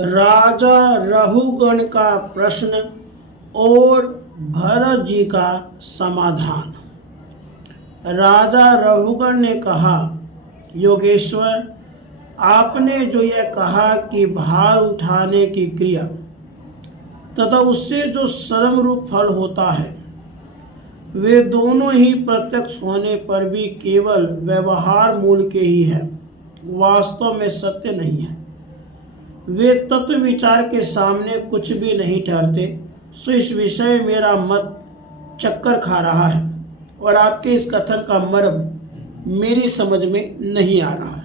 राजा रहुगण का प्रश्न और भरत जी का समाधान। राजा रहुगण ने कहा, योगेश्वर, आपने जो यह कहा कि भार उठाने की क्रिया तथा उससे जो श्रम रूप फल होता है, वे दोनों ही प्रत्यक्ष होने पर भी केवल व्यवहार मूल के ही है, वास्तव में सत्य नहीं है। वे तत्व विचार के सामने कुछ भी नहीं ठहरते। सो इस विषय में मेरा मत चक्कर खा रहा है और आपके इस कथन का मर्म मेरी समझ में नहीं आ रहा है।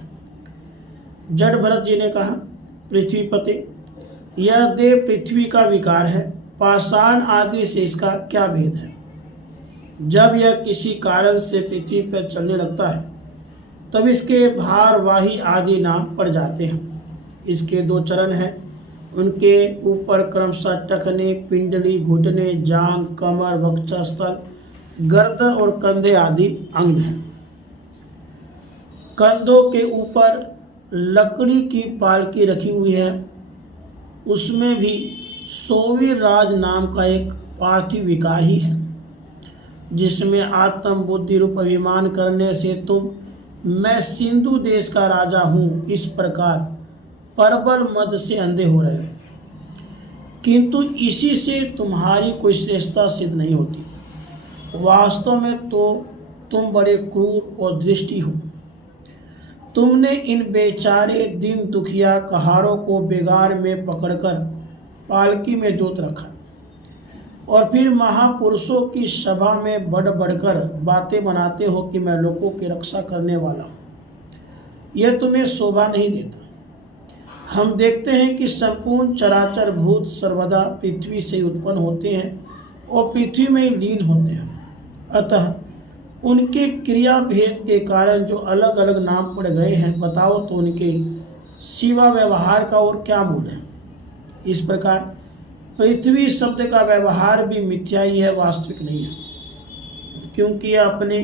जड़ भरत जी ने कहा, पृथ्वीपते, यह देह पृथ्वी का विकार है, पाषाण आदि से इसका क्या भेद है? जब यह किसी कारण से पृथ्वी पर चलने लगता है तब इसके भारवाही आदि नाम पड़ जाते हैं। इसके दो चरण हैं, उनके ऊपर क्रमशः टखने, पिंडली, घुटने, जांग, कमर, वक्षस्थल, गर्दन और कंधे आदि अंग हैं। कंधों के ऊपर लकड़ी की पालकी रखी हुई है, उसमें भी सोवीर राज नाम का एक पार्थिव विकार ही है, जिसमें आत्म बुद्धि रूप अभिमान करने से तुम मैं सिंधु देश का राजा हूँ इस प्रकार प्रबल मद से अंधे हो रहे हो, किंतु इसी से तुम्हारी कोई श्रेष्ठता सिद्ध नहीं होती। वास्तव में तो तुम बड़े क्रूर और दृष्टि हो। तुमने इन बेचारे दिन दुखिया कहारों को बेगार में पकड़कर पालकी में जोत रखा और फिर महापुरुषों की सभा में बढ़ बढ़कर बातें बनाते हो कि मैं लोगों की रक्षा करने वाला हूँ। यह तुम्हें शोभा नहीं देता। हम देखते हैं कि संपूर्ण चराचर भूत सर्वदा पृथ्वी से उत्पन्न होते हैं और पृथ्वी में लीन होते हैं। अतः उनके क्रिया भेद के कारण जो अलग अलग नाम पड़ गए हैं, बताओ तो उनके सिवा व्यवहार का और क्या मूल है? इस प्रकार पृथ्वी शब्द का व्यवहार भी मिथ्या ही है, वास्तविक नहीं है, क्योंकि यह अपने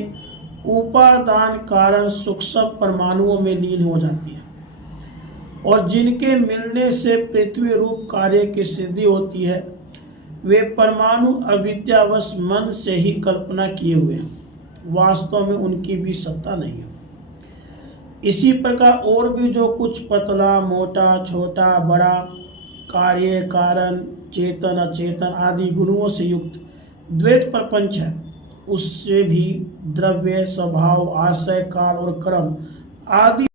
उपादान कारण सूक्ष्म परमाणुओं में लीन हो जाती है और जिनके मिलने से पृथ्वी रूप कार्य की सिद्धि होती है, वे परमाणु अविद्यावश मन से ही कल्पना किए हुए हैं, वास्तव में उनकी भी सत्ता नहीं है। इसी प्रकार और भी जो कुछ पतला, मोटा, छोटा, बड़ा, कार्य, कारण, चेतन, अचेतन आदि गुणों से युक्त द्वैत प्रपंच है, उससे भी द्रव्य, स्वभाव, आशय, काल और कर्म आदि